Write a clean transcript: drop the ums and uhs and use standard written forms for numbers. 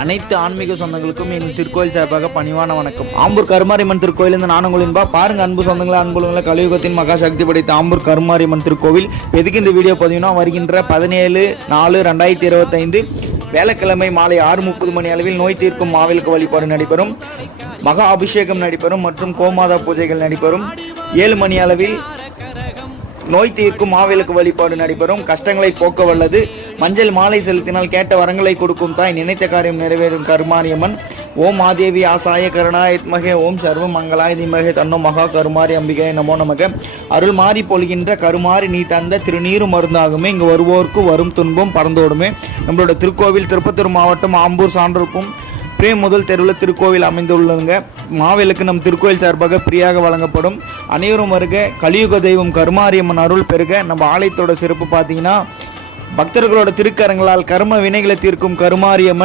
அனைத்து ஆன்மீக சொந்தங்களுக்கும் என் திருக்கோயில் சார்பாக பணிவான வணக்கம். ஆம்பூர் கருமாரியம்மன் திருக்கோயிலிருந்து நானுங்களின்பா. பாருங்க அன்பு சொந்தங்களா, அன்புலங்களா, கலியுகத்தின் மகா சக்தி படைத்த ஆம்பூர் கருமாரியம்மன் திருக்கோவில். எதுக்கு இந்த வீடியோ பதிவுனா, வருகின்ற 17/4/2025 வேலைக்கிழமை மாலை 6:30 மணி அளவில் நோய் தீர்க்கும் மாவிளக்கு வழிபாடு நடைபெறும். மகா அபிஷேகம் நடைபெறும் மற்றும் கோமாதா பூஜைகள் நடைபெறும். 7 மணி அளவில் நோய் தீர்க்கும் மாவிளக்கு வழிபாடு நடைபெறும். கஷ்டங்களை போக்க வல்லது. மஞ்சள் மாலை செலுத்தினால் கேட்ட வரங்களை கொடுக்கும் தாய். நினைத்த காரியம் நிறைவேறும் கருமாரியம்மன். ஓம் ஆதேவி ஆசாய கருணாய வித்மகே ஓம் சர்வ மங்களாய தீமகே தன்னோ மகா கருமாரி அம்பிகை நமோ நமக. அருள் மாறி பொழிகின்ற கருமாரி நீ தந்த திருநீரு மருந்தாகுமே. இங்கு வருவோருக்கு வரும் துன்பம் பறந்தோடுமே. நம்மளோட திருக்கோவில் திருப்பத்தூர் மாவட்டம் ஆம்பூர் சான்றோர்க்கும் பிரேம் முதல் தெருவில் திருக்கோவில் அமைந்துள்ளதுங்க. மாவிளக்கு நம் திருக்கோயில் சார்பாக ஃப்ரீயாக வழங்கப்படும். அனைவரும் வருக. கலியுக தெய்வம் கருமாரியம்மன் அருள் பெருக. நம்ம ஆலயத்தோட சிறப்பு பார்த்தீங்கன்னா, பக்தர்களோட திருக்கரங்களால் கர்ம வினைகளை தீர்க்கும் கருமாரியம்மன்.